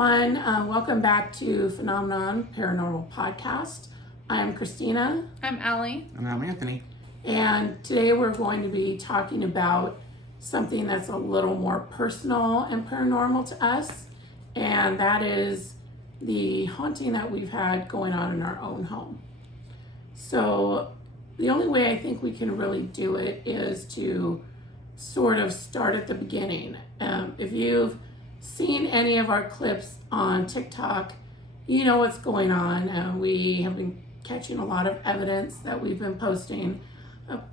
everyone. Welcome back to Phenomenon Paranormal Podcast. I'm Christina. I'm Allie. And I'm Anthony. And today we're going to be talking about something that's a little more personal and paranormal to us. And that is the haunting that we've had going on in our own home. So the only way I think we can really do it is to sort of start at the beginning. If you've seen any of our clips on TikTok, you know what's going on. We have been catching a lot of evidence that we've been posting.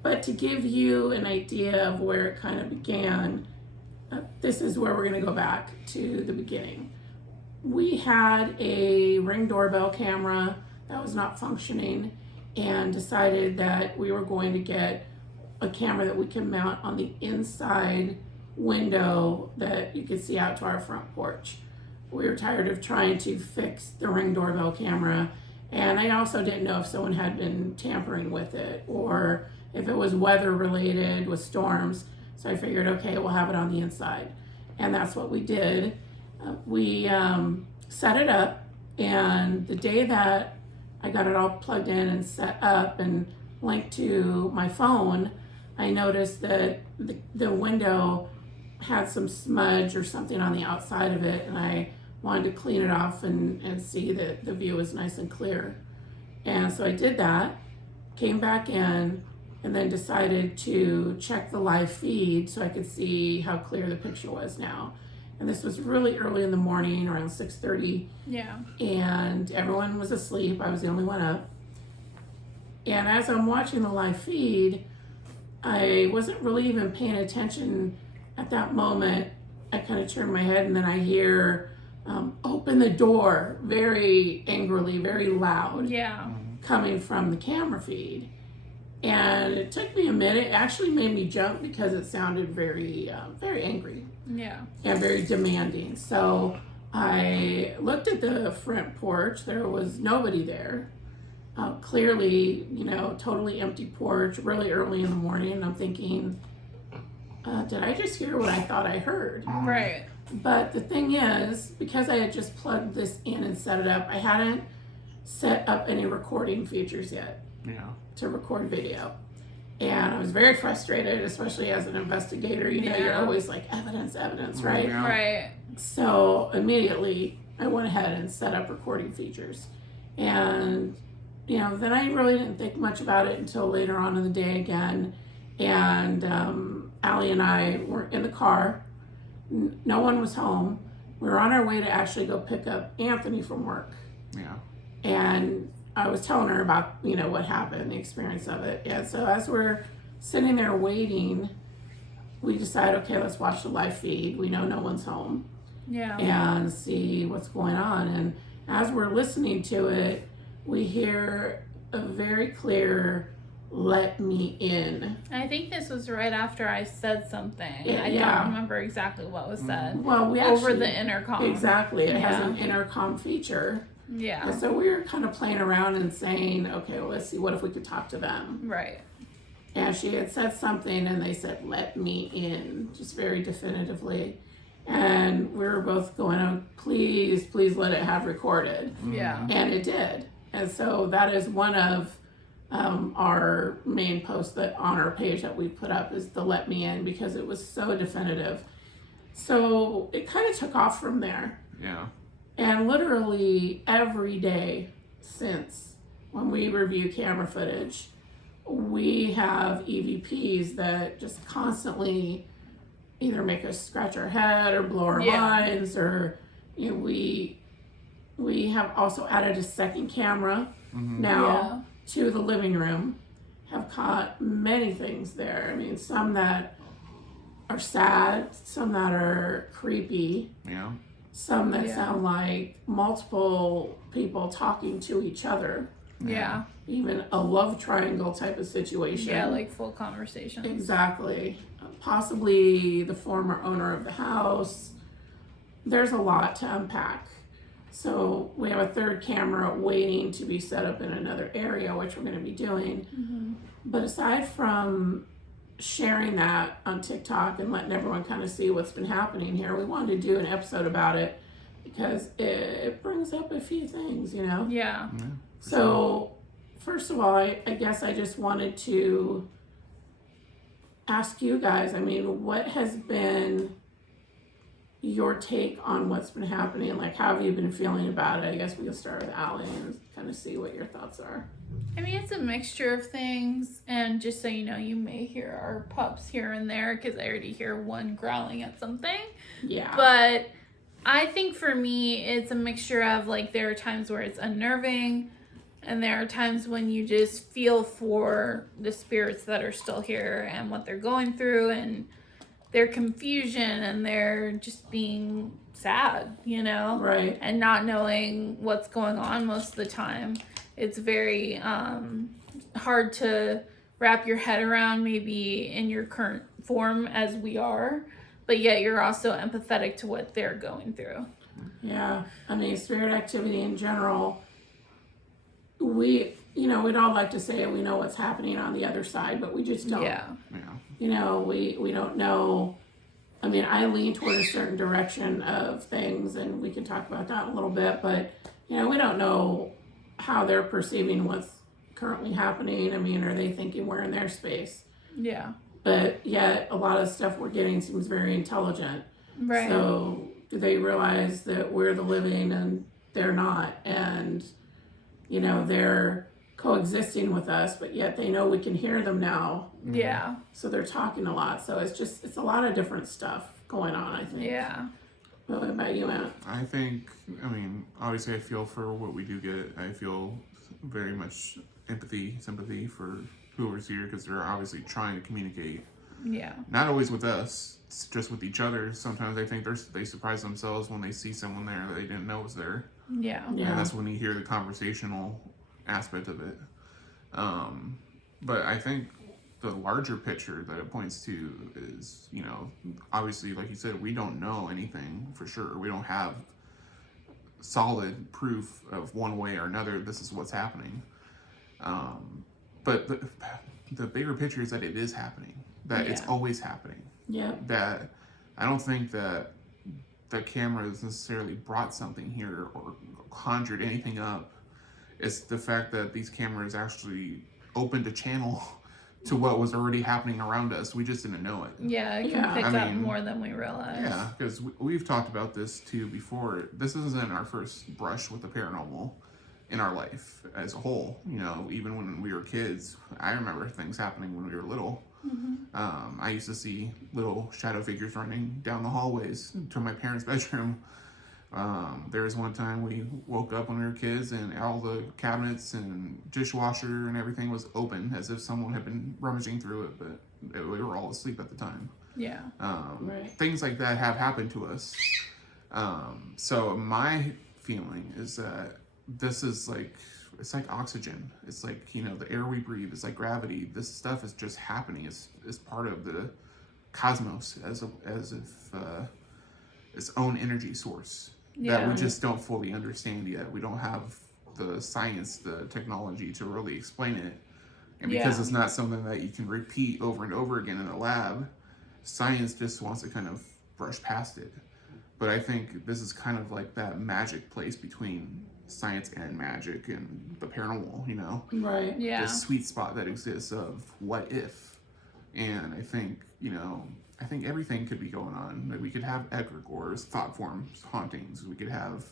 But to give you an idea of where it kind of began, this is where we're going to go back to the beginning. We had a Ring doorbell camera that was not functioning and decided that we were going to get a camera that we can mount on the inside window that you could see out to our front porch. We were tired of trying to fix the Ring doorbell camera, and I also didn't know if someone had been tampering with it or if it was weather related with storms. So I figured, okay, we'll have it on the inside, and that's what we did. We set it up, and the day that I got it all plugged in and set up and linked to my phone, I noticed that the window had some smudge or something on the outside of it, and I wanted to clean it off and see that the view was nice and clear. And so I did that, came back in, and then decided to check the live feed so I could see how clear the picture was now. And this was really early in the morning, around 6:30. Yeah. And everyone was asleep. I was the only one up. And as I'm watching the live feed, I wasn't really even paying attention at that moment. I kind of turned my head, and then I hear, open the door, very angrily, very loud. Yeah. Coming from the camera feed. And it took me a minute. It actually made me jump because it sounded very, very angry. Yeah. And very demanding. So I looked at the front porch. There was nobody there. Clearly, totally empty porch, really early in the morning. And I'm thinking, did I just hear what I thought I heard? Right. But the thing is, because I had just plugged this in and set it up, I hadn't set up any recording features yet. Yeah. To record video. And I was very frustrated, especially as an investigator. You're always like, evidence, right? Yeah. Right. So immediately I went ahead and set up recording features. And, then I really didn't think much about it until later on in the day again. And Allie and I were in the car. No one was home. We were on our way to actually go pick up Anthony from work. Yeah. And I was telling her about, what happened, the experience of it. And so as we're sitting there waiting, we decide, okay, let's watch the live feed. We know no one's home. Yeah. And see what's going on. And as we're listening to it, we hear a very clear, "Let me in." I think this was right after I said something. I Yeah. don't remember exactly what was said. Well, we over actually, the intercom. Exactly. It has Yeah. an intercom feature. Yeah. And so we were kind of playing around and saying, okay, well, let's see, what if we could talk to them? Right. And she had said something, and they said, "Let me in," just very definitively. And we were both going, "Oh, please let it have recorded." Yeah. And it did. And so that is one of our main posts that on our page that we put up is the "Let me in," because it was so definitive. So it kind of took off from there. Yeah. And literally every day since, when we review camera footage, we have EVPs that just constantly either make us scratch our head or blow our minds, or we have also added a second camera now to the living room. Have caught many things there. I mean, some that are sad, some that are creepy. Yeah. Some that sound like multiple people talking to each other. Yeah. Even a love triangle type of situation. Yeah, like full conversation. Exactly. Possibly the former owner of the house. There's a lot to unpack. So we have a third camera waiting to be set up in another area, which we're going to be doing. Mm-hmm. But aside from sharing that on TikTok and letting everyone kind of see what's been happening here, we wanted to do an episode about it because it brings up a few things, you know? Yeah. Yeah. So, first of all, I guess I just wanted to ask you guys, I mean, what has been your take on what's been happening? Like, how have you been feeling about it? I guess we can start with Allie and kind of see what your thoughts are. I mean, it's a mixture of things, and just so you know, you may hear our pups here and there because I already hear one growling at something. Yeah. But I think for me, it's a mixture of like there are times where it's unnerving, and there are times when you just feel for the spirits that are still here and what they're going through and their confusion and their just being sad, you know? Right. And not knowing what's going on most of the time. It's very hard to wrap your head around, maybe in your current form as we are, but yet you're also empathetic to what they're going through. Yeah. I mean, spirit activity in general, we'd all like to say we know what's happening on the other side, but we just don't. Yeah. Yeah. You know, we don't know. I mean, I lean toward a certain direction of things, and we can talk about that in a little bit, but, you know, we don't know how they're perceiving what's currently happening. I mean, are they thinking we're in their space? Yeah. But yet, a lot of stuff we're getting seems very intelligent. Right. So, do they realize that we're the living and they're not? And, you know, they're coexisting with us, but yet they know we can hear them now. Yeah. So they're talking a lot. So it's a lot of different stuff going on, I think. Yeah. What about you, Matt? I think, I mean, obviously I feel for what we do get. I feel very much sympathy for whoever's here because they're obviously trying to communicate. Yeah. Not always with us, it's just with each other. Sometimes I think they surprise themselves when they see someone there that they didn't know was there. Yeah. Yeah. And that's when you hear the conversational aspect of it. But I think the larger picture that it points to is, you know, obviously, like you said, we don't know anything for sure. We don't have solid proof of one way or another this is what's happening. But the bigger picture is that it is happening, that it's Yeah. always happening. Yeah. That I don't think that the cameras necessarily brought something here or conjured anything up. It's the fact that these cameras actually opened a channel to what was already happening around us. We just didn't know it. Yeah, it can Yeah. pick I up mean, more than we realize. Yeah, because we've talked about this too before. This isn't our first brush with the paranormal in our life as a whole. You know, even when we were kids, I remember things happening when we were little. I used to see little shadow figures running down the hallways to my parents' bedroom. There was one time we woke up when we were kids and all the cabinets and dishwasher and everything was open as if someone had been rummaging through it, but we were all asleep at the time. Yeah. Right. Things like that have happened to us. So my feeling is that this is like, it's like oxygen. It's like, you know, the air we breathe. It's like gravity. This stuff is just happening. It's part of the cosmos as if its own energy source that we Yeah. just don't fully understand yet. We don't have the science, the technology to really explain it. And because Yeah. it's not something that you can repeat over and over again in a lab, science just wants to kind of brush past it. But I think this is kind of like that magic place between science and magic and the paranormal, you know? Right. Yeah. This sweet spot that exists of what if. And I think, you know, I think everything could be going on. Like we could have egregores, thought forms, hauntings. We could have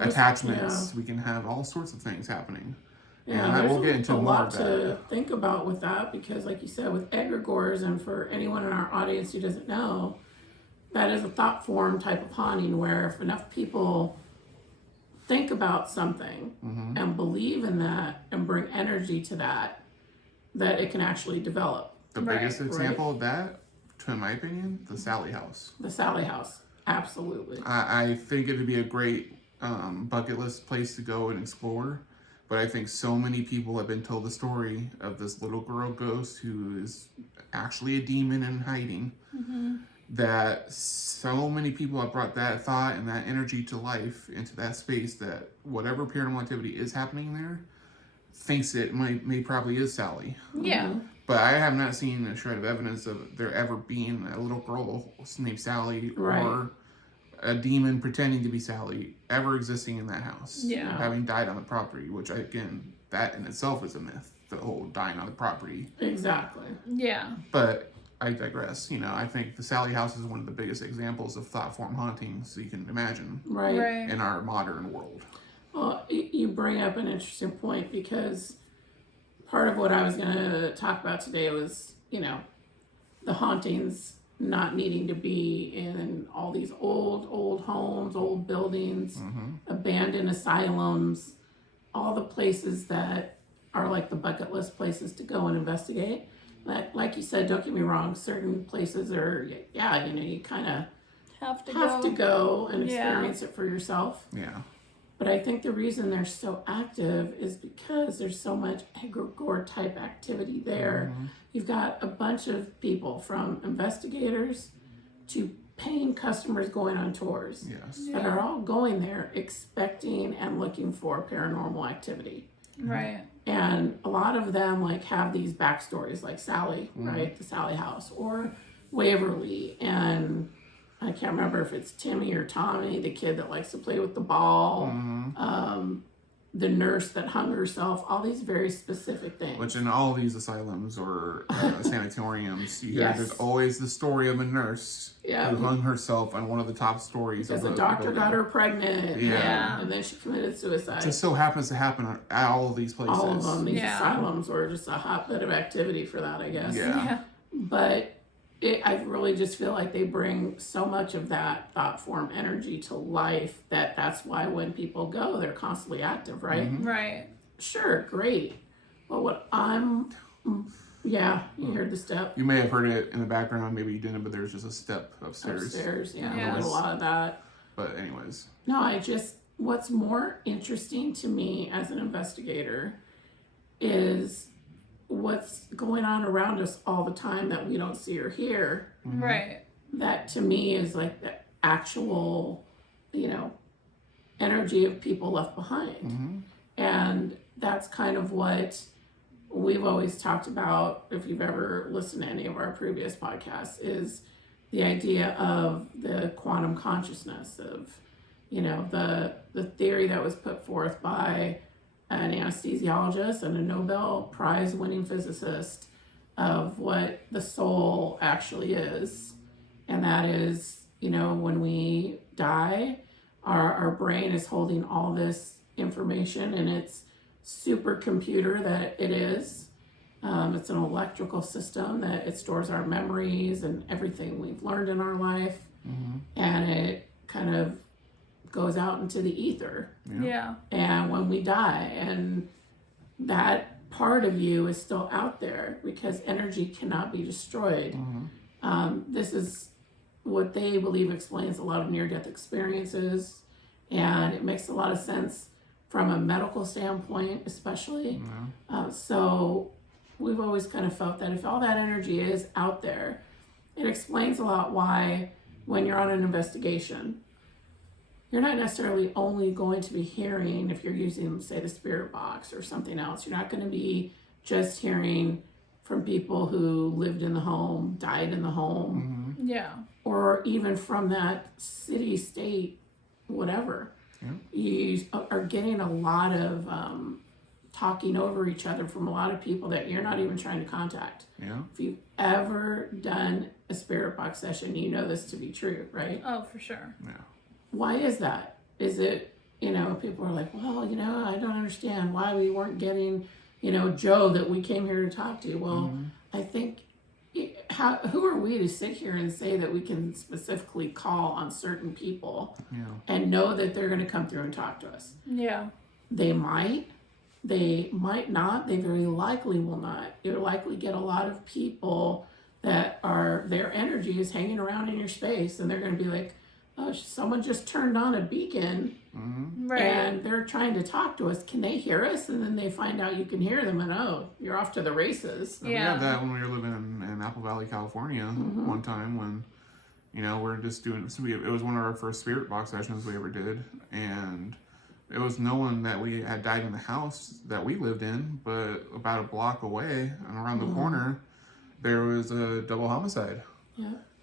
attachments. We can have all sorts of things happening. Yeah, And there's we'll get into a more lot of to that. think about with that because, like you said, with egregores, and for anyone in our audience who doesn't know, that is a thought form type of haunting where if enough people think about something and believe in that and bring energy to that, that it can actually develop. The Right. biggest example of that, in my opinion, the Sally House. The Sally House, absolutely. I think it would be a great bucket list place to go and explore. But I think so many people have been told the story of this little girl ghost who is actually a demon in hiding. That so many people have brought that thought and that energy to life into that space that whatever paranormal activity is happening there thinks it may probably is Sally. Yeah. But I have not seen a shred of evidence of there ever being a little girl named Sally Right. or a demon pretending to be Sally ever existing in that house. Yeah. Having died on the property, which again, that in itself is a myth. The whole dying on the property. Exactly. Yeah. But I digress. I think the Sally house is one of the biggest examples of thought form hauntings you can imagine Right. in our modern world. Well, you bring up an interesting point, because part of what I was going to talk about today was, the hauntings not needing to be in all these old homes, old buildings, abandoned asylums, all the places that are like the bucket list places to go and investigate. Like you said, don't get me wrong, certain places are, you kind of Have to go and experience it for yourself. Yeah. But I think the reason they're so active is because there's so much egregore type activity there. You've got a bunch of people, from investigators to paying customers going on tours, Yes. that are all going there expecting and looking for paranormal activity. Right. And a lot of them have these backstories, like Sally, right? The Sally house, or Waverly, and I can't remember if it's Timmy or Tommy, the kid that likes to play with the ball, the nurse that hung herself, all these very specific things. Which in all these asylums or sanatoriums, you hear Yes. there's always the story of a nurse who hung herself on one of the top stories. Because of the doctor got her pregnant, Yeah. and then she committed suicide. It just so happens to happen at all of these places. All of them, these asylums were just a hotbed of activity for that, I guess. Yeah. But I really just feel like they bring so much of that thought form energy to life that's why when people go, they're constantly active, right? Right. Sure, great. But you heard the step. You may have heard it in the background, maybe you didn't, but there's just a step upstairs. There's a lot of that. But anyways. No, what's more interesting to me as an investigator is what's going on around us all the time that we don't see or hear. Right. That to me is like the actual, energy of people left behind. And that's kind of what we've always talked about, if you've ever listened to any of our previous podcasts, is the idea of the quantum consciousness of, the theory that was put forth by an anesthesiologist and a Nobel Prize winning physicist of what the soul actually is. And that is, when we die, our brain is holding all this information in its supercomputer that it is. It's an electrical system that it stores our memories and everything we've learned in our life. And it kind of goes out into the ether. And when we die, and that part of you is still out there because energy cannot be destroyed. This is what they believe explains a lot of near-death experiences, and it makes a lot of sense from a medical standpoint, especially. So we've always kind of felt that if all that energy is out there, it explains a lot why when you're on an investigation, you're not necessarily only going to be hearing, if you're using, say, the spirit box or something else, you're not going to be just hearing from people who lived in the home, died in the home, or even from that city, state, whatever. You are getting a lot of talking over each other from a lot of people that you're not even trying to contact. If you've ever done a spirit box session, you know this to be true, right? Oh, for sure. Why is that? Is it, people are like, well, I don't understand why we weren't getting, Joe that we came here to talk to. Well, I think, who are we to sit here and say that we can specifically call on certain people and know that they're going to come through and talk to us? They might not, they very likely will not. You'll likely get a lot of people that their energy is hanging around in your space, and they're going to be like, oh, someone just turned on a beacon and they're trying to talk to us. Can they hear us? And then they find out you can hear them, and you're off to the races. We had that when we were living in Apple Valley, California, one time when, we're just doing, it was one of our first spirit box sessions we ever did, and it was no one that we had died in the house that we lived in, but about a block away and around the corner, there was a double homicide.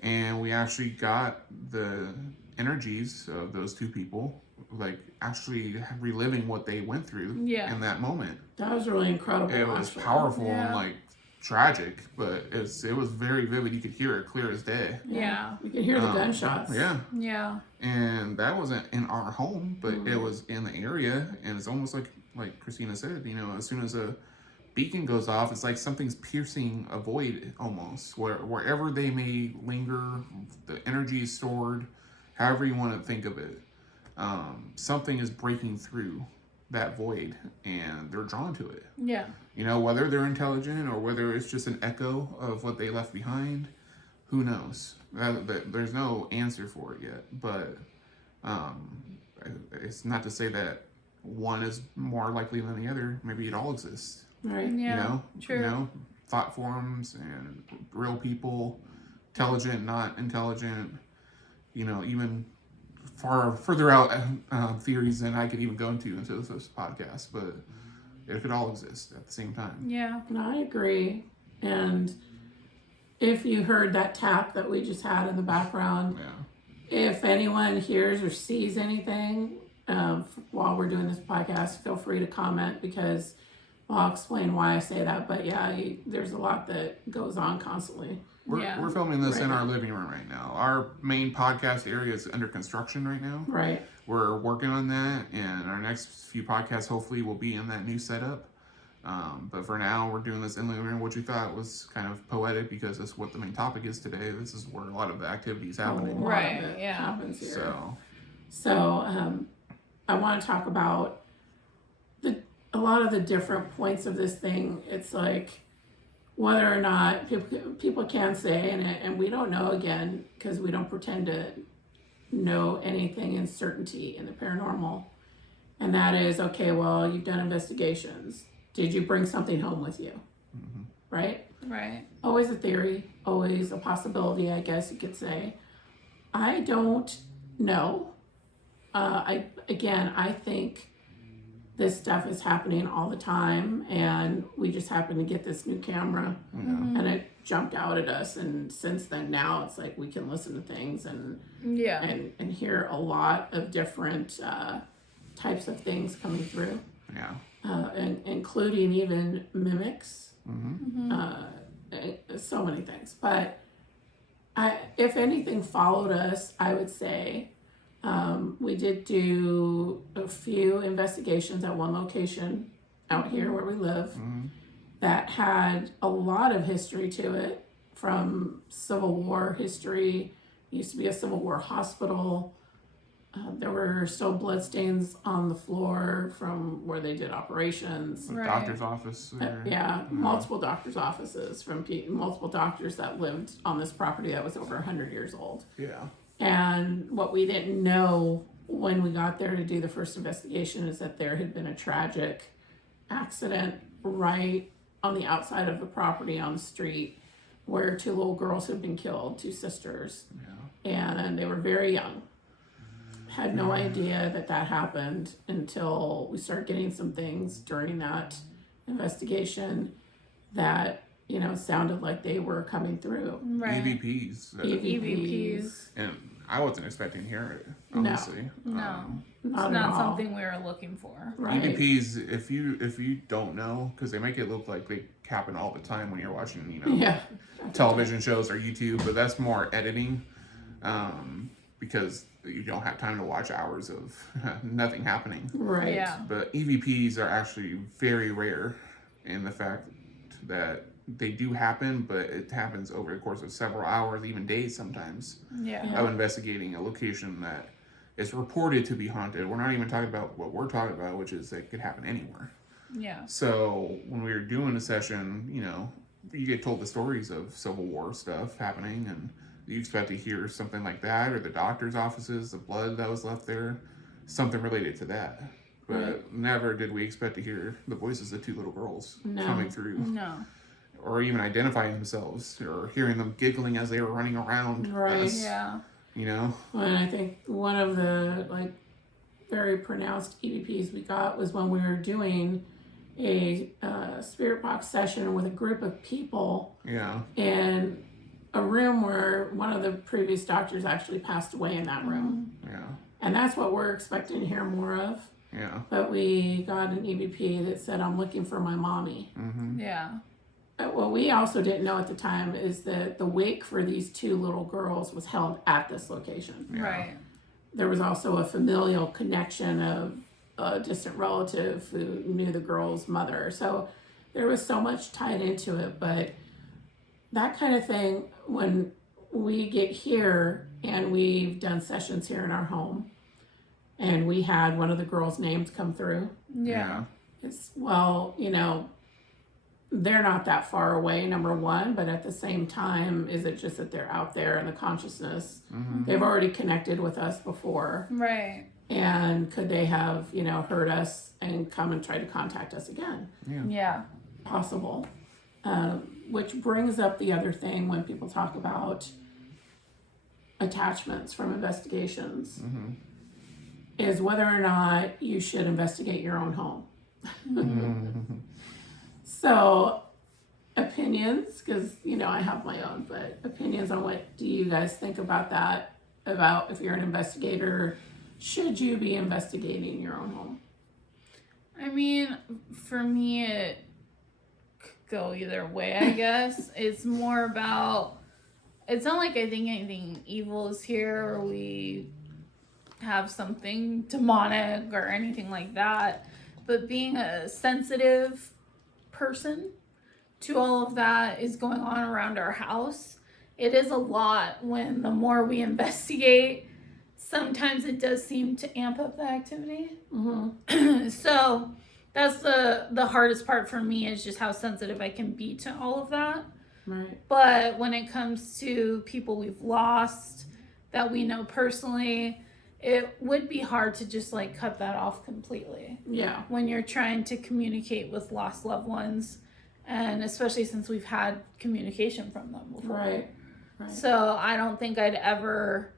And we actually got the energies of those two people, like actually reliving what they went through Yeah. in that moment. That was really incredible. It was actually. powerful Yeah. and like tragic, but it was very vivid. You could hear it clear as day. Yeah. You can hear the gunshots. Yeah. Yeah. And that wasn't in our home, but it was in the area, and it's almost like Christina said, you know, as soon as a beacon goes off, it's like something's piercing a void almost, wherever they may linger, the energy is stored, however you want to think of it. Something is breaking through that void, and they're drawn to it. Yeah. You know, whether they're intelligent or whether it's just an echo of what they left behind, who knows? There's no answer for it yet, but it's not to say that one is more likely than the other. Maybe it all exists. Right. Yeah. You know, True. You know, thought forms and real people, intelligent, not intelligent. You know, even further out theories than I could even go into this podcast, but it could all exist at the same time. Yeah. And I agree. And if you heard that tap that we just had in the background, if anyone hears or sees anything while we're doing this podcast, feel free to comment, because I'll explain why I say that. But yeah, there's a lot that goes on constantly. We're filming this Right in now. our living room right now. Our main podcast area is under construction right now. Right. We're working on that, and our next few podcasts hopefully will be in that new setup. But for now, we're doing this in the living room, which we thought was kind of poetic because that's what the main topic is today. This is where a lot of the activity is happening. A lot Right, of it yeah. happens here. So, I want to talk about a lot of the different points of this thing. It's like whether or not people can say, and we don't know, again, because we don't pretend to know anything in certainty in the paranormal. And that is, okay, well, you've done investigations. Did you bring something home with you? Right? Right. Always a theory, always a possibility, I guess you could say. I don't know. I think this stuff is happening all the time, and we just happen to get this new camera, and it jumped out at us. And since then, now it's like we can listen to things and Yeah. and hear a lot of different types of things coming through, yeah. and including even mimics. So many things. But if anything followed us, I would say we did do a few investigations at one location out here where we live that had a lot of history to it, from Civil War history. It used to be a Civil War hospital. There were still bloodstains on the floor from where they did operations. The Right. doctor's office. There. Multiple doctors' offices from multiple doctors that lived on this property that was over 100 years old. Yeah. And what we didn't know when we got there to do the first investigation is that there had been a tragic accident right on the outside of the property on the street, where two little girls had been killed, two sisters, and they were very young. Had no idea that happened until we started getting some things during that investigation that, sounded like they were coming through. Right. EVPs. EVPs. And I wasn't expecting to hear it, honestly. No. It's Not at not all. something we were looking for. Right. EVPs, if you don't know, because they make it look like they happen all the time when you're watching, Yeah. television shows or YouTube, but that's more editing, because you don't have time to watch hours of nothing happening. Right. Yeah. But EVPs are actually very rare in the fact that they do happen, but it happens over the course of several hours, even days sometimes, Yeah. of investigating a location that is reported to be haunted. We're not even talking about what we're talking about, which is it could happen anywhere. Yeah. So when we were doing a session, you get told the stories of Civil War stuff happening, and you expect to hear something like that, or the doctor's offices, the blood that was left there, something related to that. But never did we expect to hear the voices of two little girls coming through, No. or even identifying themselves, or hearing them giggling as they were running around Right. us, Yeah. Well, and I think one of the very pronounced EVPs we got was when we were doing a spirit box session with a group of people, Yeah. and a room where one of the previous doctors actually passed away in that room. Yeah. And that's what we're expecting to hear more of. Yeah. But we got an EVP that said, I'm looking for my mommy. Mm-hmm. Yeah. What we also didn't know at the time is that the wake for these two little girls was held at this location. Yeah. Right. There was also a familial connection of a distant relative who knew the girl's mother. So there was so much tied into it. But that kind of thing, when we get here and we've done sessions here in our home, and we had one of the girls' names come through, Yeah. it's, well, you know, they're not that far away, number one, but at the same time, is it just that they're out there in the consciousness? Mm-hmm. They've already connected with us before. Right. And could they have, you know, heard us and come and try to contact us again? Yeah. Yeah. Possible. Which brings up the other thing when people talk about attachments from investigations, Mm-hmm. is whether or not you should investigate your own home. Mm-hmm. So, opinions, because, you know, I have my own, but opinions on what do you guys think about that? About if you're an investigator, should you be investigating your own home? I mean, for me, it could go either way, I guess. It's more about, it's not like I think anything evil is here or we have something demonic or anything like that. But being a sensitive person to all of that is going on around our house, it is a lot when the more we investigate, sometimes it does seem to amp up the activity. Mm-hmm. So that's the hardest part for me, is just how sensitive I can be to all of that. Right. But when it comes to people we've lost that we know personally, it would be hard to just like cut that off completely Yeah. when you're trying to communicate with lost loved ones, and especially since we've had communication from them before. Right. Right. So I don't think I'd ever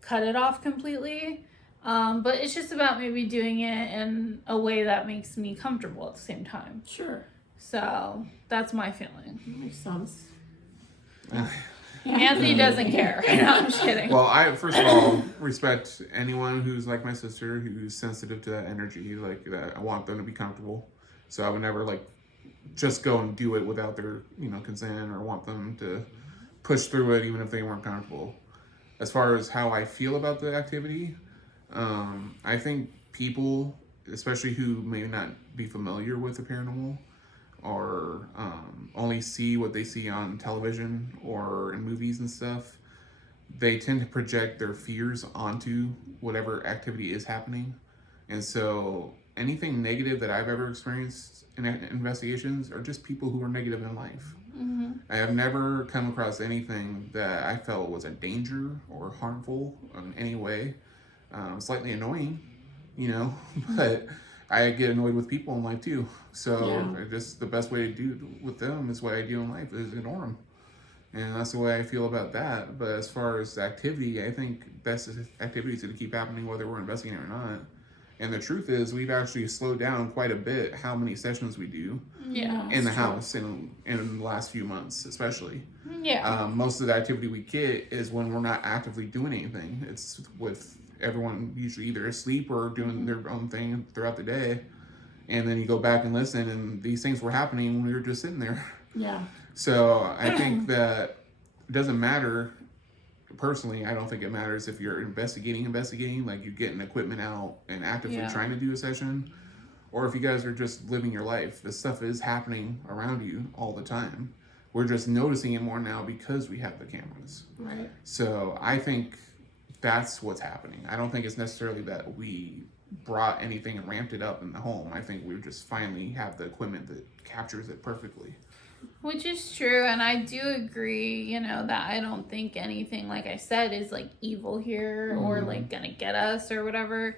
cut it off completely. But it's just about maybe doing it in a way that makes me comfortable at the same time. Sure. So that's my feeling. Makes sense. Anthony doesn't care. No, I'm just kidding. Well, I first of all respect anyone who's like my sister, who's sensitive to that energy, like that. I want them to be comfortable, so I would never like just go and do it without their consent, or want them to push through it even if they weren't comfortable. As far as how I feel about the activity, I think people, especially who may not be familiar with the paranormal, or only see what they see on television or in movies and stuff, they tend to project their fears onto whatever activity is happening. And so anything negative that I've ever experienced in investigations are just people who are negative in life. Mm-hmm. I have never come across anything that I felt was a danger or harmful in any way. Slightly annoying, but I get annoyed with people in life too. So just the best way to do with them is what I do in life, is ignore them. And that's the way I feel about that. But as far as activity, I think best activity is going to keep happening whether we're investigating or not. And the truth is, we've actually slowed down quite a bit how many sessions we do in the house in the last few months, especially. Yeah. Most of the activity we get is when we're not actively doing anything. It's with everyone usually either asleep or doing their own thing throughout the day. And then you go back and listen, and these things were happening when we were just sitting there. Yeah. So I think that it doesn't matter. Personally, I don't think it matters if you're investigating, like you're getting equipment out and actively trying to do a session, or if you guys are just living your life. This stuff is happening around you all the time. We're just noticing it more now because we have the cameras. Right. So I think that's what's happening. I don't think it's necessarily that we brought anything and ramped it up in the home. I think we just finally have the equipment that captures it perfectly. Which is true, and I do agree, that I don't think anything, like I said, is like evil here or like gonna get us or whatever.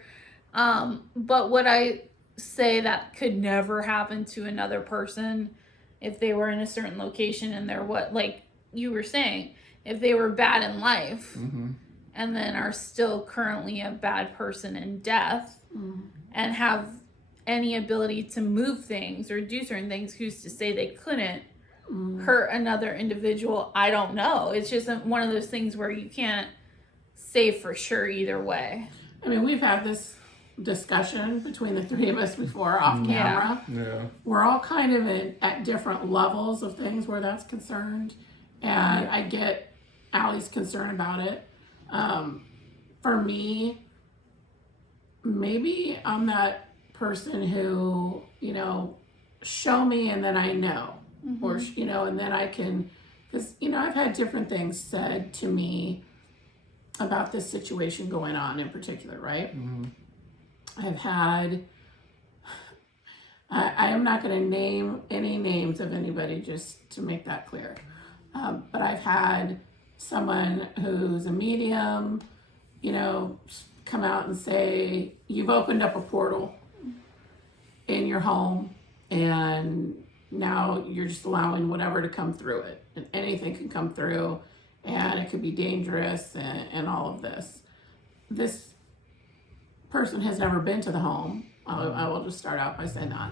But what I say that could never happen to another person if they were in a certain location and they're like you were saying, if they were bad in life and then are still currently a bad person in death and have any ability to move things or do certain things, who's to say they couldn't hurt another individual. I don't know. It's just one of those things where you can't say for sure either way. I mean, we've had this discussion between the three of us before off camera. Yeah. We're all kind of at different levels of things where that's concerned. And I get Allie's concern about it. For me, maybe I'm that person who, show me and then I know. Or, and then I can, because, I've had different things said to me about this situation going on in particular, right? I've had, I am not going to name any names of anybody just to make that clear. But I've had someone who's a medium, come out and say, you've opened up a portal in your home and now you're just allowing whatever to come through it. And anything can come through and it could be dangerous and all of this. This person has never been to the home. I will just start out by saying that.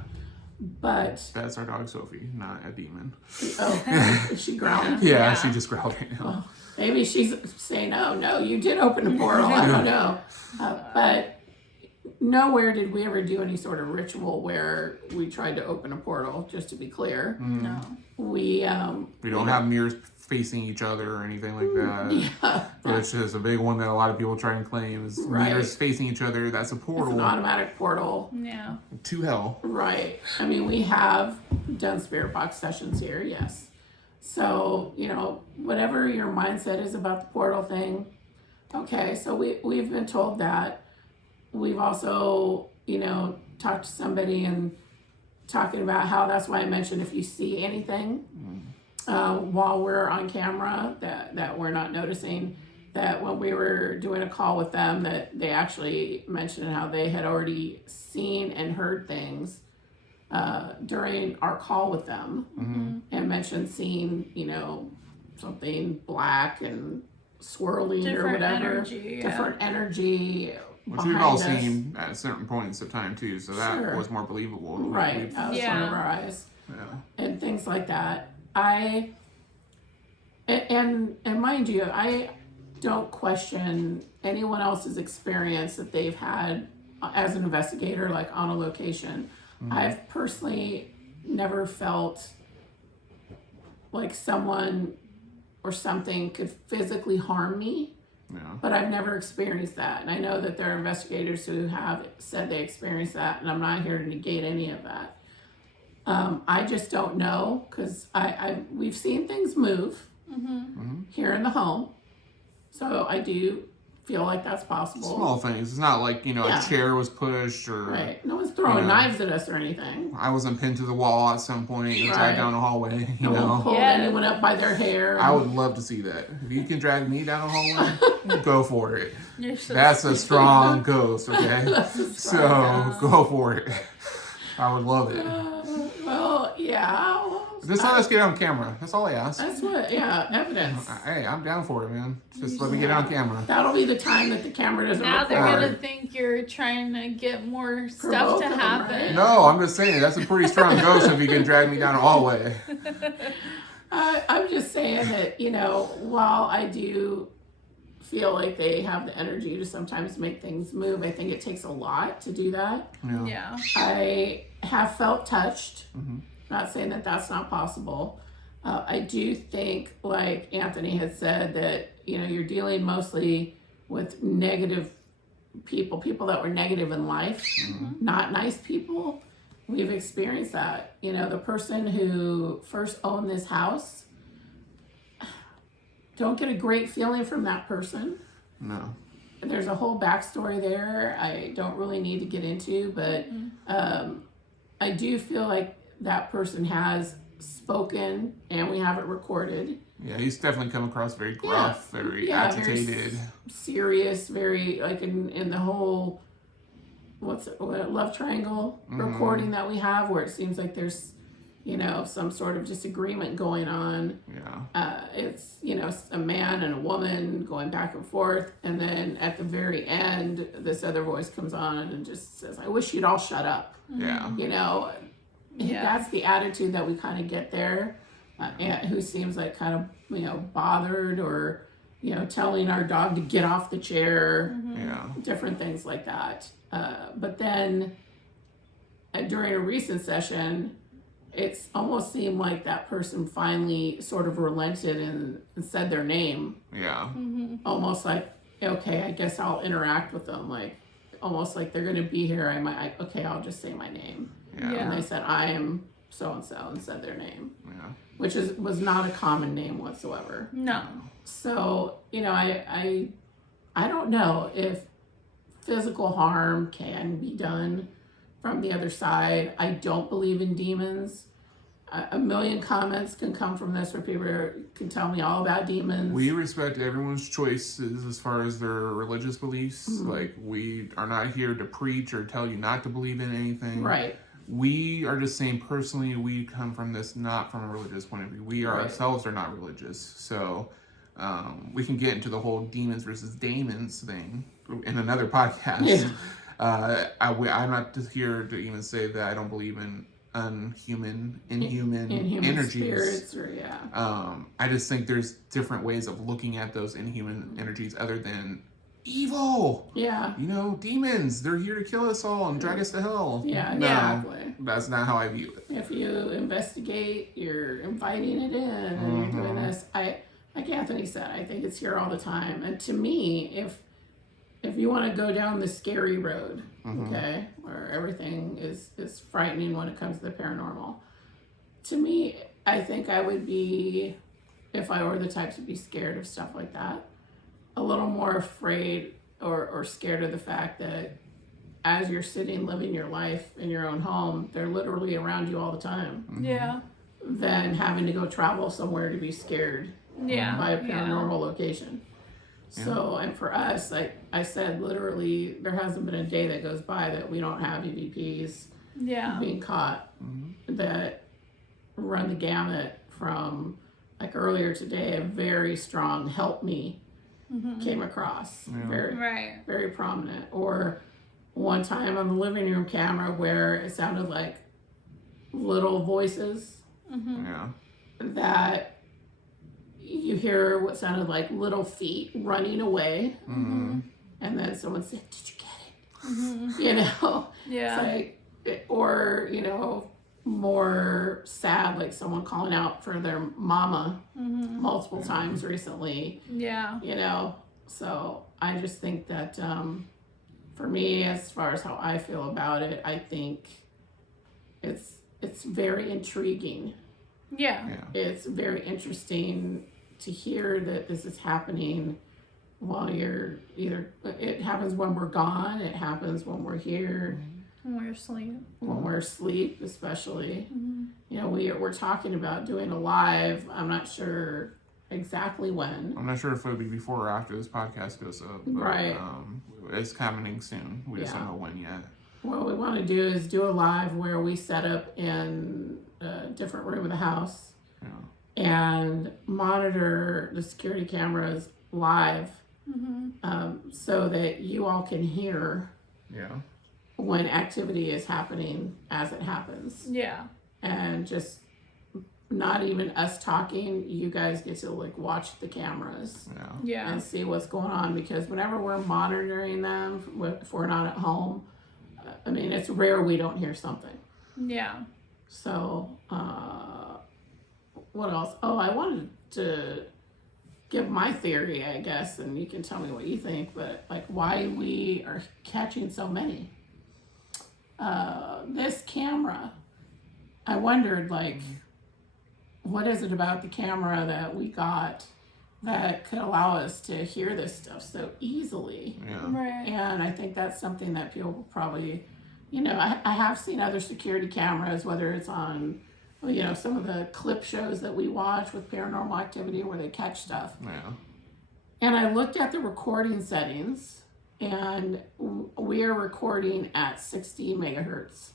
But That's our dog Sophie, not a demon. is she growling? Yeah, she just growled right now. Well, maybe she's saying, "Oh no, you did open a portal." I don't know, but nowhere did we ever do any sort of ritual where we tried to open a portal. Just to be clear, No. we don't have mirrors facing each other or anything like that. Yeah, Which is a big one that a lot of people try and claim is Right. mirrors facing each other. That's a it's portal an automatic portal. Yeah. to hell. Right. I mean, we have done spirit box sessions here, yes. So, whatever your mindset is about the portal thing, okay, so we've been told that. We've also, talked to somebody and talking about how that's why I mentioned if you see anything while we're on camera that we're not noticing, that when we were doing a call with them, that they actually mentioned how they had already seen and heard things during our call with them, and mentioned seeing, something black and swirling or Different whatever, energy, yeah. different energy. Which we've behind all us. seen at certain points of time too, so that Sure. was more believable. Right, that was one of our eyes. Yeah. And things like that. And mind you, I don't question anyone else's experience that they've had as an investigator, like on a location. I've personally never felt like someone or something could physically harm me, Yeah. but I've never experienced that. And I know that there are investigators who have said they experienced that, and I'm not here to negate any of that. I just don't know, because we've seen things move here in the home, so I do feel like that's possible. Small things. It's not like, Yeah. a chair was pushed or Right? No one's throwing Yeah. knives at us or anything. I wasn't pinned to the wall at some point and Right. tied down the hallway, No one pulled Yeah. anyone up by their hair. I would love to see that. If you can drag me down a hallway, go for it. You're so That's a strong ghost, okay? That's a So strong go for it. I would love it. well, yeah. Well, Just let us get on camera. That's all I ask. that's what, yeah, evidence. Hey, I'm down for it, man. Just let me get on camera. That'll be the time that the camera doesn't Now they're record. gonna think you're trying to get more both stuff to of them, happen. right? No, I'm just saying that's a pretty strong ghost if you can drag me down a hallway. I'm just saying that, while I do feel like they have the energy to sometimes make things move, I think it takes a lot to do that. Yeah. Yeah. I have felt touched. Not saying that that's not possible. I do think, like Anthony had said, that you're dealing mostly with negative people that were negative in life, not nice people. We've experienced that. The person who first owned this house, don't get a great feeling from that person. No. There's a whole backstory there I don't really need to get into, but I do feel like that person has spoken and we have it recorded. Yeah, he's definitely come across very gruff, very Yeah, agitated. Serious, very, like in the whole, love triangle recording that we have, where it seems like there's, some sort of disagreement going on. Yeah. It's, a man and a woman going back and forth. And then at the very end, this other voice comes on and just says, I wish you'd all shut up. Yeah. That's the attitude that we kind of get there. aunt who seems like kind of, bothered, or, telling our dog to get off the chair, Yeah. different things like that. But then during a recent session, it's almost seemed like that person finally sort of relented and said their name, Yeah. almost like, okay, I guess I'll interact with them, like almost like they're gonna be here. Okay, I'll just say my name. Yeah. And they said, I am so and so, and said their name, Yeah. which was not a common name whatsoever. No. So, I don't know if physical harm can be done from the other side. I don't believe in demons. A million comments can come from this where people can tell me all about demons. We respect everyone's choices as far as their religious beliefs. Like, we are not here to preach or tell you not to believe in anything. Right. We are just saying personally, we come from this not from a religious point of view. We Right. ourselves are not religious. So we can get into the whole demons versus daemons thing in another podcast. Yeah. I'm not just here to even say that I don't believe in inhuman energies. Spirits, or I just think there's different ways of looking at those inhuman energies other than evil. Yeah. Demons, they're here to kill us all and drag us to hell. Yeah, No, exactly. that's not how I view it. If you investigate, you're inviting it in, and you're doing this. Like Anthony said, I think it's here all the time. And to me, if you want to go down the scary road, okay, where everything is frightening when it comes to the paranormal, to me, I think I would be, if I were the type to be scared of stuff like that, a little more afraid or scared of the fact that as you're sitting living your life in your own home, they're literally around you all the time, Yeah. than having to go travel somewhere to be scared Yeah. by a paranormal location. So, and for us, like I said, literally, there hasn't been a day that goes by that we don't have EVPs Yeah. being caught that run the gamut from, like earlier today, a very strong help me came across, very, Right. very prominent. Or one time on the living room camera where it sounded like little voices Yeah. that you hear what sounded like little feet running away, and then someone said, "Did you get it?" Yeah. It's like, or more sad, like someone calling out for their mama multiple times recently. Yeah. So I just think that for me, as far as how I feel about it, I think it's very intriguing. Yeah. It's very interesting to hear that this is happening while you're it happens when we're gone, it happens when we're here, When we're asleep. when we're asleep, especially. We're talking about doing a live. I'm not sure exactly when. I'm not sure if it'll be before or after this podcast goes up. But, Right. It's happening soon. We just don't know when yet. What we want to do is do a live where we set up in a different room of the house and monitor the security cameras live, so that you all can hear when activity is happening as it happens. Yeah. And just not even us talking, you guys get to watch the cameras Yeah. and see what's going on, because whenever we're monitoring them, if we're not at home, I mean, it's rare we don't hear something. Yeah. So, what else? Oh, I wanted to give my theory, I guess, and you can tell me what you think, but why we are catching so many. This camera, I wondered, what is it about the camera that we got that could allow us to hear this stuff so easily? Right. And I think that's something that people probably, I have seen other security cameras, whether it's on, some of the clip shows that we watch with Paranormal Activity where they catch stuff. And I looked at the recording settings, and we are recording at 60 megahertz.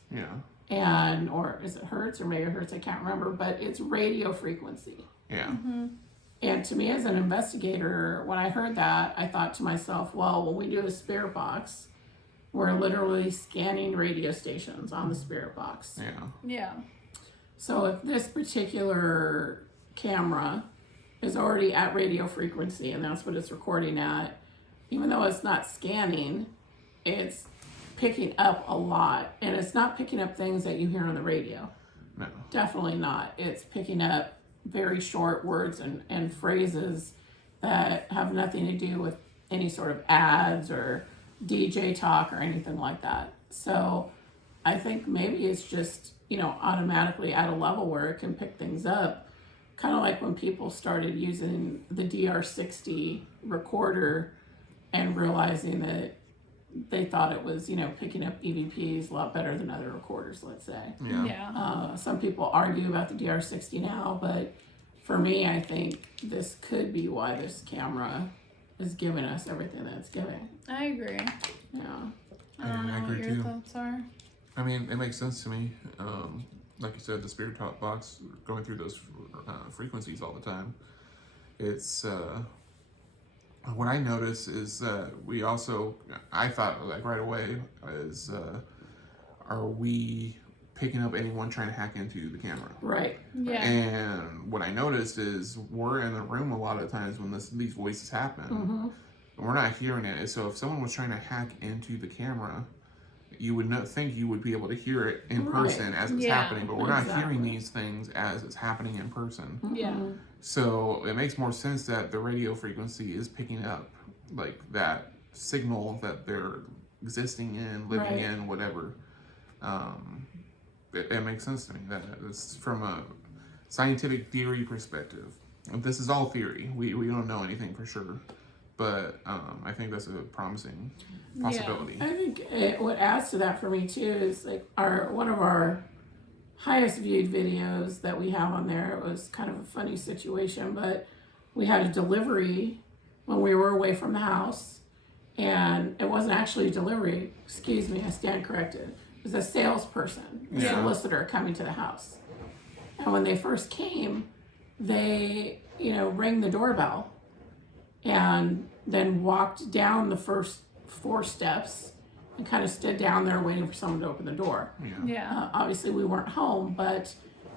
Or is it hertz or megahertz? I can't remember, but it's radio frequency. And to me, as an investigator, when I heard that, I thought to myself, well, when we do a spirit box, we're literally scanning radio stations on the spirit box. Yeah. So if this particular camera is already at radio frequency, and that's what it's recording at. Even though it's not scanning, it's picking up a lot, and it's not picking up things that you hear on the radio. No. Definitely not. It's picking up very short words and phrases that have nothing to do with any sort of ads or DJ talk or anything like that. So I think maybe it's just, automatically at a level where it can pick things up. Kind of like when people started using the DR60 recorder and realizing that they thought it was, picking up EVPs a lot better than other recorders, let's say. Yeah. Some people argue about the DR60 now, but for me, I think this could be why this camera is giving us everything that it's giving. I agree. Yeah. I don't know what your thoughts are. I mean, it makes sense to me. Like you said, the spirit talk box going through those frequencies all the time. It's what I notice is that I thought like right away is are we picking up anyone trying to hack into the camera? Right. Yeah. And what I noticed is we're in the room a lot of times when these voices happen. Mm-hmm. And we're not hearing it. So if someone was trying to hack into the camera, you would not think you would be able to hear it in person as it's happening, but we're not hearing these things as it's happening in person. Yeah. So it makes more sense that the radio frequency is picking up like that signal that they're existing in, living in, whatever. It makes sense to me that it's from a scientific theory perspective. This is all theory. We don't know anything for sure, but I think that's a promising possibility. I think what adds to that for me too is like one of our highest viewed videos that we have on there. It was kind of a funny situation, but we had a delivery when we were away from the house, and it wasn't actually a delivery. Excuse me, I stand corrected. It was a salesperson, a solicitor coming to the house. And when they first came, they, rang the doorbell and then walked down the first 4 steps and kind of stood down there waiting for someone to open the door. Yeah. Obviously, we weren't home, but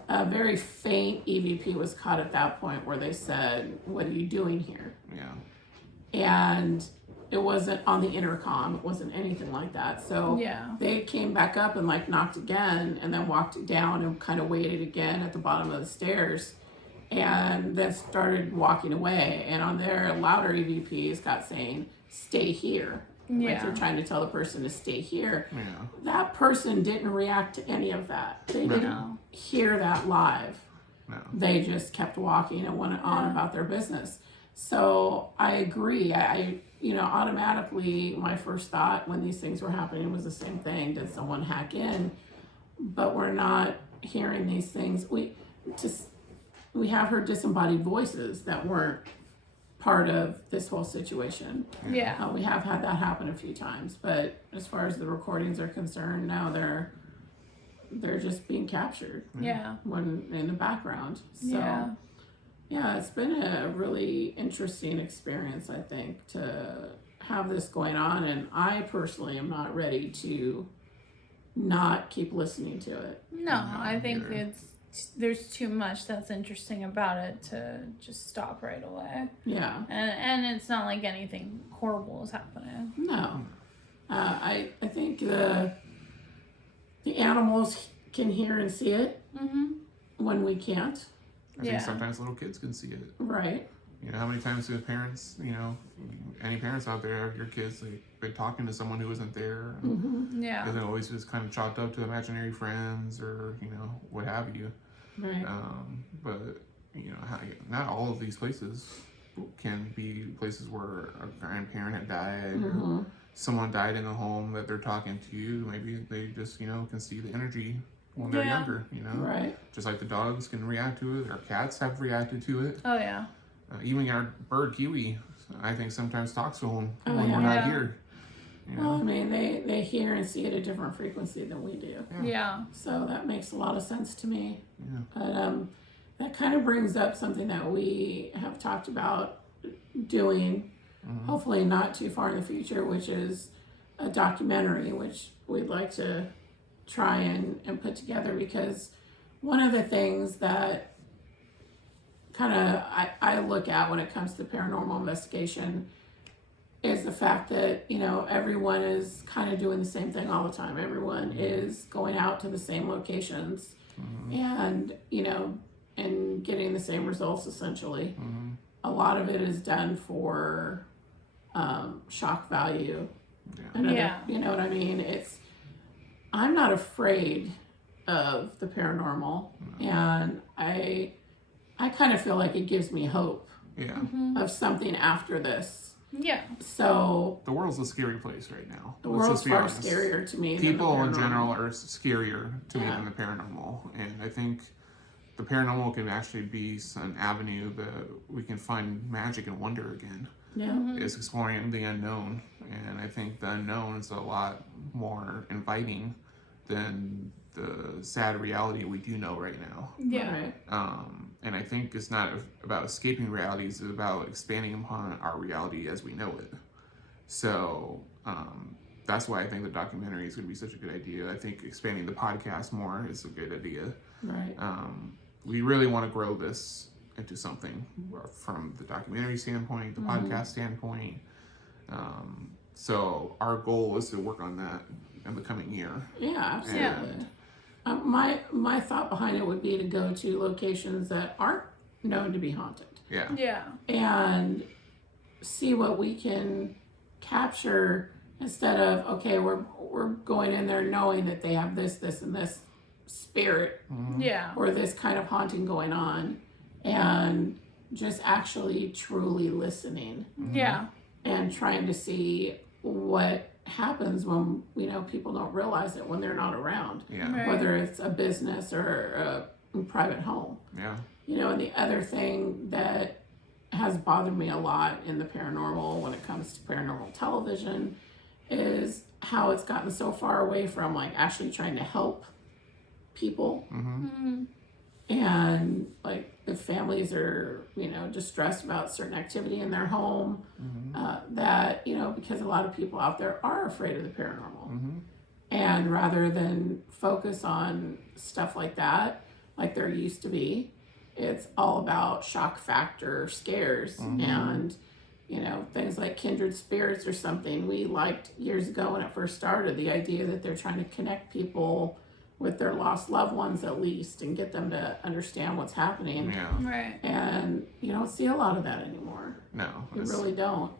a very faint EVP was caught at that point where they said, "What are you doing here?" And it wasn't on the intercom. It wasn't anything like that. So they came back up and knocked again and then walked down and kind of waited again at the bottom of the stairs and then started walking away. And on their louder EVPs got saying, "Stay here." Like they're trying to tell the person to stay here. That person didn't react to any of that. They didn't hear that live. They just kept walking and went on about their business. So I agree. I automatically my first thought when these things were happening was the same thing. Did someone hack in? But we're not hearing these things. We have heard disembodied voices that weren't part of this whole situation. We have had that happen a few times, but as far as the recordings are concerned, now they're just being captured. When in the background. So it's been a really interesting experience, I think, to have this going on, and I personally am not ready to not keep listening to it. No, I think there's too much that's interesting about it to just stop right away. And it's not like anything horrible is happening. No. I think the animals can hear and see it when we can't. I think sometimes little kids can see it. Right. How many times do parents, any parents out there have your kids been talking to someone who isn't there? And they always just kind of chalked up to imaginary friends or, what have you. Right. But, not all of these places can be places where a grandparent had died or someone died in a home that they're talking to you. Maybe they just, can see the energy when they're younger, Right. Just like the dogs can react to it, our cats have reacted to it. Oh, yeah. Even our bird, Kiwi, I think sometimes talks to them when we're not here. Well, I mean, they hear and see at a different frequency than we do. So that makes a lot of sense to me. But that kind of brings up something that we have talked about doing, hopefully not too far in the future, which is a documentary, which we'd like to try and put together, because one of the things that kind of I look at when it comes to paranormal investigation is the fact that, you know, everyone is kind of doing the same thing all the time. Everyone is going out to the same locations and, you know, and getting the same results essentially. A lot of it is done for shock value. Yeah. You know what I mean? I'm not afraid of the paranormal, and I kind of feel like it gives me hope of something after this. Yeah. So The world's a scary place right now. the Let's world's just be far honest. scarier to me. People than in the paranormal. general are scarier to me Yeah. than the paranormal, and I think the paranormal can actually be an avenue that we can find magic and wonder again. Yeah. Is exploring the unknown, and I think the unknown is a lot more inviting than the sad reality we do know right now. Yeah. Right. And I think it's not about escaping reality, it's about expanding upon our reality as we know it. So that's why I think the documentary is going to be such a good idea. I think expanding the podcast more is a good idea. Right. We really want to grow this into something from the documentary standpoint, the podcast standpoint. So our goal is to work on that in the coming year. Yeah, absolutely. My thought behind it would be to go to locations that aren't known to be haunted Yeah. Yeah. and see what we can capture instead of, okay, we're going in there knowing that they have this, and this spirit Yeah. or this kind of haunting going on, and just actually truly listening Yeah. and trying to see what happens when, you know, people don't realize it when they're not around, Yeah. Right. whether it's a business or a private home. Yeah. You know, and the other thing that has bothered me a lot in the paranormal when it comes to paranormal television is how it's gotten so far away from like actually trying to help people. And like if families are, you know, distressed about certain activity in their home, that, you know, because a lot of people out there are afraid of the paranormal. And rather than focus on stuff like that, like there used to be, it's all about shock factor scares and, you know, things like kindred spirits or something. We liked years ago when it first started, the idea that they're trying to connect people with their lost loved ones at least and get them to understand what's happening. Yeah. Right. And you don't see a lot of that anymore. No. You it's- really don't.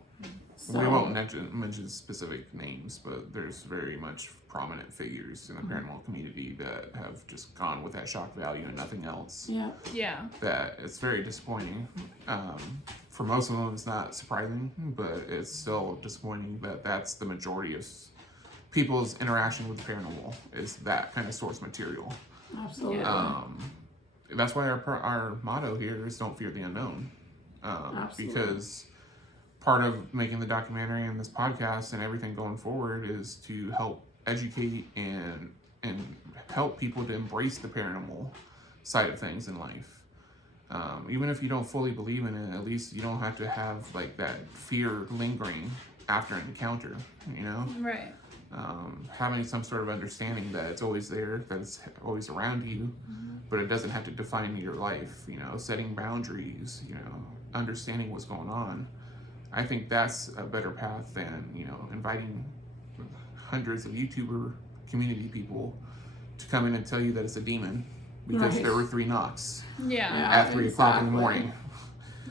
So, We won't mention specific names, but there's very much prominent figures in the paranormal community that have just gone with that shock value and nothing else. Yeah. Yeah. That it's very disappointing. For most of them, it's not surprising, but it's still disappointing that that's the majority of people's interaction with the paranormal is that kind of source material. Absolutely. That's why our motto here is "Don't fear the unknown," Absolutely. because part of making the documentary and this podcast and everything going forward is to help educate and help people to embrace the paranormal side of things in life. Even if you don't fully believe in it, at least you don't have to have like that fear lingering after an encounter, you know? Right. Having some sort of understanding that it's always there, that it's always around you, but it doesn't have to define your life, you know, setting boundaries, you know, understanding what's going on. I think that's a better path than, you know, inviting hundreds of YouTuber community people to come in and tell you that it's a demon because Right. there were 3 knocks Yeah. at 3 o'clock in the exactly. morning.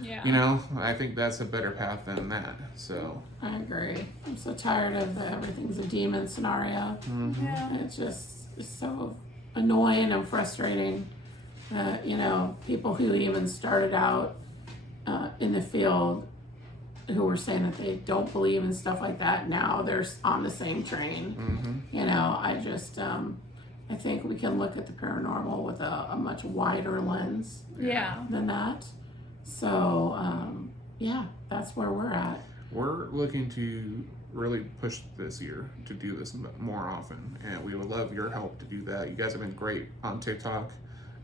Yeah. You know, I think that's a better path than that. So, I agree. I'm so tired of the everything's a demon scenario. Yeah. It's just it's so annoying and frustrating that, you know, people who even started out in the field who were saying that they don't believe in stuff like that, now they're on the same train. You know, I just, I think we can look at the paranormal with a much wider lens Yeah. than that. So, yeah, that's where we're at. we're looking to really push this year to do this more often, and we would love your help to do that. You guys have been great on TikTok.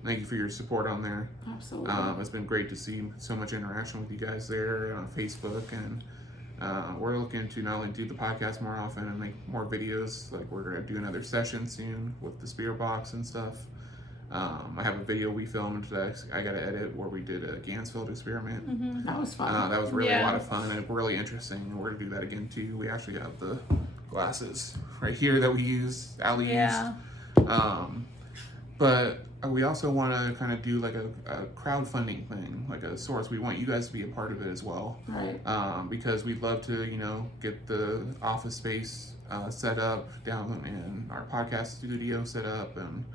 Thank you for your support on there. Absolutely. It's been great to see so much interaction with you guys there on Facebook, and we're looking to not only do the podcast more often and make more videos. Like we're gonna do another session soon with the spirit box and stuff. I have a video we filmed that I got to edit where we did a Gansfield experiment. Mm-hmm. That was fun. That was really a Yeah. lot of fun and really interesting. And we're going to do that again too. We actually have the glasses right here that we used, Ali Yeah. used. But we also want to kind of do like a crowdfunding thing, like a source. We want you guys to be a part of it as well. Right. Because we'd love to, get the office space set up down in our podcast studio set up, and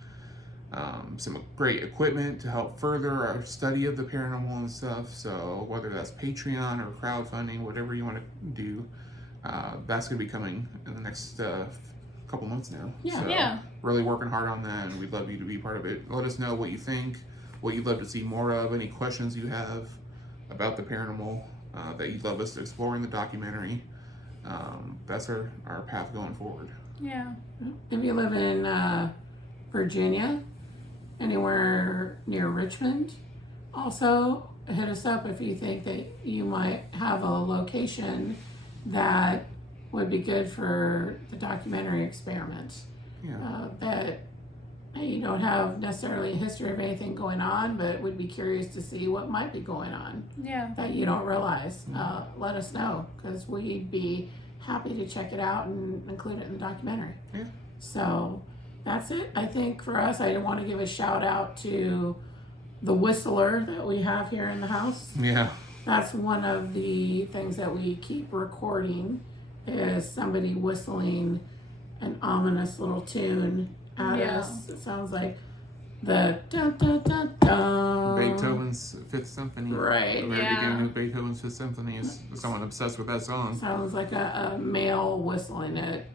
some great equipment to help further our study of the paranormal and stuff. So whether that's Patreon or crowdfunding, whatever you want to do, that's going to be coming in the next couple months now. Yeah. So Yeah. really working hard on that, and we'd love you to be part of it. Let us know what you think, what you'd love to see more of, any questions you have about the paranormal that you'd love us to explore in the documentary. That's our path going forward. Yeah. If you live in Virginia, anywhere near Richmond, also hit us up if you think that you might have a location that would be good for the documentary experiment. Yeah. That you don't have necessarily a history of anything going on, but would be curious to see what might be going on Yeah. that you don't realize. Let us know, because we'd be happy to check it out and include it in the documentary. Yeah. So that's it, I think, for us. I want to give a shout out to the whistler that we have here in the house. Yeah. That's one of the things that we keep recording, is somebody whistling an ominous little tune at Yeah. us. It sounds like the dun dun dun dun. Beethoven's Fifth Symphony. Right. The very Yeah. beginning of Beethoven's Fifth Symphony is someone obsessed with that song. Sounds like a male whistling it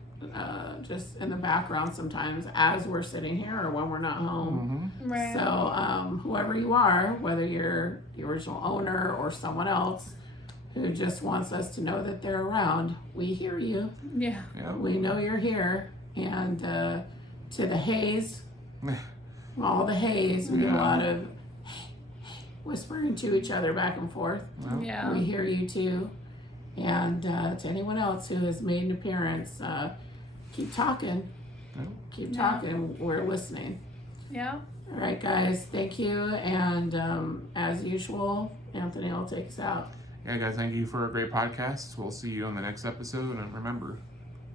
just in the background sometimes as we're sitting here or when we're not home. Mm-hmm. Right. So whoever you are, whether you're the original owner or someone else who just wants us to know that they're around, we hear you. Yeah. Yeah. We know you're here. And to the haze, all the haze, we do a Yeah. lot of whispering to each other back and forth. Well, Yeah. We hear you too. And to anyone else who has made an appearance, keep talking. Yeah. Keep Yeah. talking. We're listening. Yeah. All right, guys. Thank you. And as usual, Anthony will take us out. Yeah, guys, thank you for a great podcast. We'll see you on the next episode. And remember,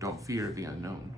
don't fear the unknown.